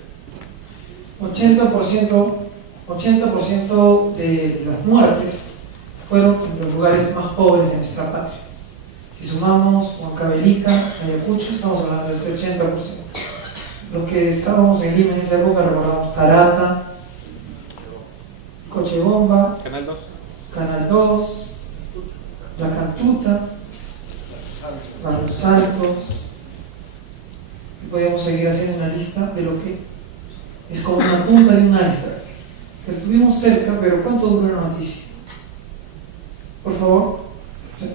80% de las muertes fueron en los lugares más pobres de nuestra patria. Si sumamos Huancavelica, Ayacucho, estamos hablando de ese 80%. Los que estábamos en Lima en esa época recordamos Tarata, Cochabamba, Canal 2, La Cantuta, Barrios Altos, y podríamos seguir haciendo una lista de lo que es como una punta de un iceberg, que tuvimos cerca, pero ¿cuánto dura una noticia? Por favor. Sí.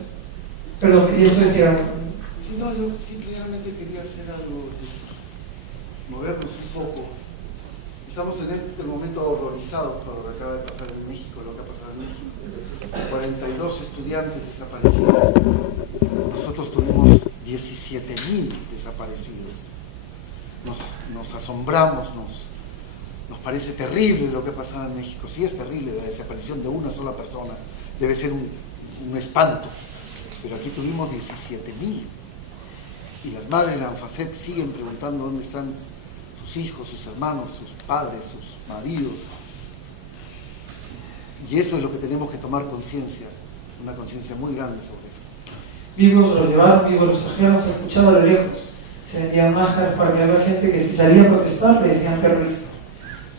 Perdón, quería decir algo. Sí, no, yo simplemente quería hacer algo, movernos un poco. Estamos en este momento horrorizados por lo que acaba de pasar en México, lo que ha pasado en México. 42 estudiantes desaparecidos. Nosotros tuvimos 17.000 desaparecidos. Nos asombramos, nos parece terrible lo que ha pasado en México. Sí es terrible la desaparición de una sola persona, debe ser un espanto. Pero aquí tuvimos 17.000. Y las madres de la ANFACEP siguen preguntando dónde están sus hijos, sus hermanos, sus padres, sus maridos. Y eso es lo que tenemos que tomar conciencia, una conciencia muy grande sobre eso. Vivos los llevaron, vivos los trajeron, se escuchaba a lo lejos. Se vendían máscaras para que había gente que si salía a protestar le decían terrorista.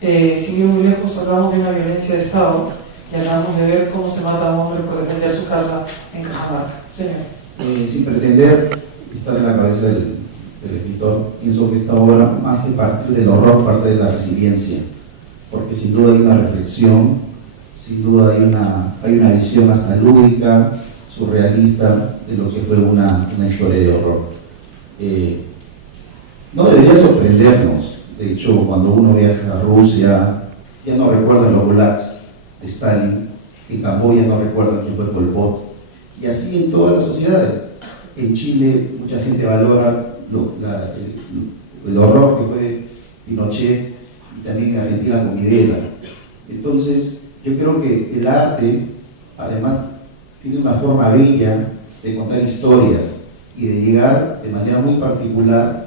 Sin ir muy lejos, hablamos de una violencia de Estado y acabamos de ver cómo se mata a un hombre por defender su casa en Cajamarca. Señor. Sin pretender estar en la cabeza del escritor, pienso que esta obra, más que partir del horror, parte de la resiliencia, porque sin duda hay una reflexión, sin duda hay una visión hasta lúdica, surrealista de lo que fue una historia de horror. No debería sorprendernos. De hecho, cuando uno viaja a Rusia, ya no recuerdan los gulags de Stalin, en Camboya no recuerdan quién fue Pol Pot, y así en todas las sociedades. En Chile mucha gente valora el horror que fue Pinochet, y también en Argentina con Videla. Entonces, yo creo que el arte, además, tiene una forma bella de contar historias y de llegar de manera muy particular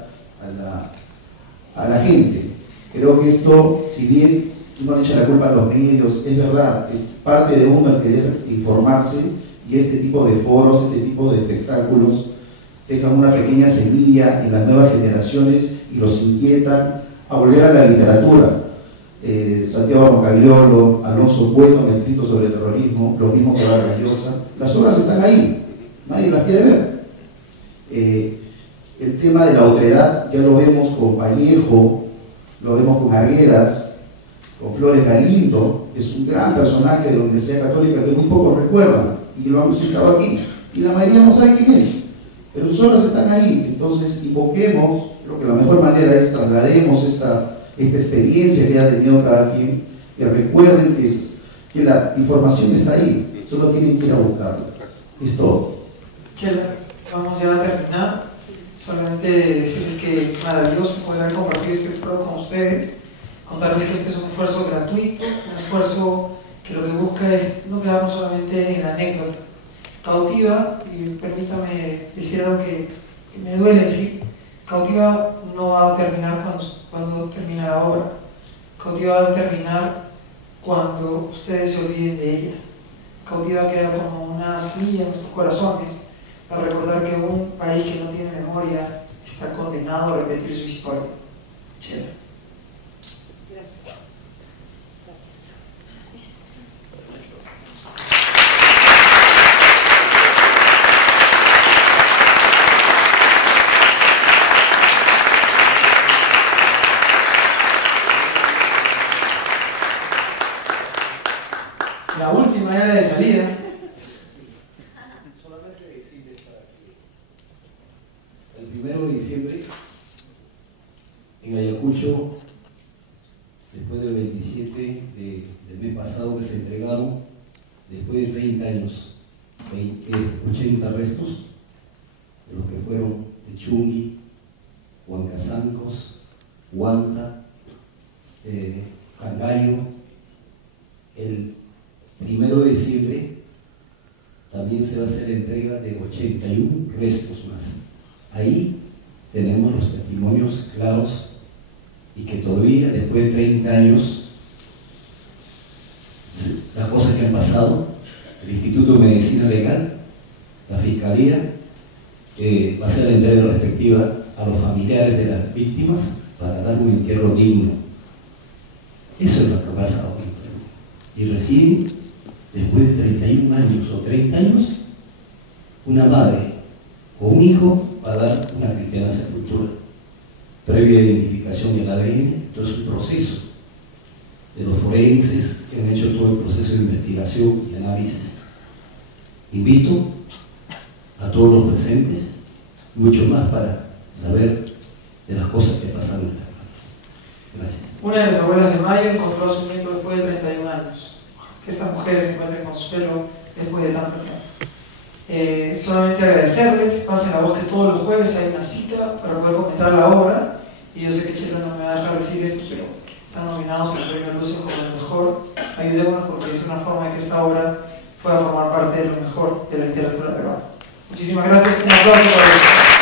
a la gente. Creo que esto, si bien uno le echa la culpa a los medios, es verdad, es parte de uno el querer informarse, y este tipo de foros, este tipo de espectáculos dejan una pequeña semilla en las nuevas generaciones y los inquietan a volver a la literatura. Santiago Rocagliolo, Alonso Bueno han escrito sobre el terrorismo, lo mismo que Vargas Llosa. Las obras están ahí, nadie las quiere ver. El tema de la otredad ya lo vemos con Vallejo, lo vemos con Arguedas, con Flores Galindo, que es un gran personaje de la Universidad Católica que muy pocos recuerdan y que lo hemos citado aquí, y la mayoría no sabe quién es, pero sus obras están ahí. Entonces invoquemos, creo que la mejor manera es traslademos esta experiencia que ha tenido cada quien, que recuerden que la información está ahí, solo tienen que ir a buscarla. Es todo. Chela, vamos ya a terminar. Solamente decirles que es maravilloso poder compartir este foro con ustedes, contarles que este es un esfuerzo gratuito, un esfuerzo que lo que busca es no quedarnos solamente en la anécdota. Cautiva, y permítame decir algo que me duele decir, Cautiva no va a terminar cuando termine la obra. Cautiva va a terminar cuando ustedes se olviden de ella. Cautiva queda como una semilla en nuestros corazones para recordar que un país que no tiene memoria está condenado a repetir su historia. Chela. Gracias. Gracias. La última era de salida. Solamente decirles para que el 1 de diciembre en Ayacucho, después del 27 del mes pasado que se entregaron, después de 30 años, 80 restos, de los que fueron Techungui, Huancazancos, Huanta, Cangallo. El 1 de diciembre también se va a hacer la entrega de 81 restos más. Ahí tenemos los testimonios claros y que todavía después de 30 años las cosas que han pasado, el Instituto de Medicina Legal, la Fiscalía, va a hacer la entrega respectiva a los familiares de las víctimas para dar un entierro digno. Eso es lo que ha pasado en Perú. Y recién, después de 31 años o 30 años, una madre o un hijo va a dar una cristiana sepultura. Previa identificación del ADN, todo es un proceso de los forenses que han hecho todo el proceso de investigación y análisis. Invito a todos los presentes, mucho más para saber de las cosas que pasan en esta parte. Gracias. Una de las abuelas de Mayo encontró a su nieto después de 31 años. Que estas mujeres se encuentren consuelo después de tanto tiempo. Solamente agradecerles, pasen la voz que todos los jueves hay una cita para poder comentar la obra, y yo sé que Chela no me va a dejar decir esto, pero están nominados al Premio Lucio como el mejor. Ayudémonos porque es una forma de que esta obra pueda formar parte de lo mejor de la literatura peruana. Muchísimas gracias, un aplauso para ustedes.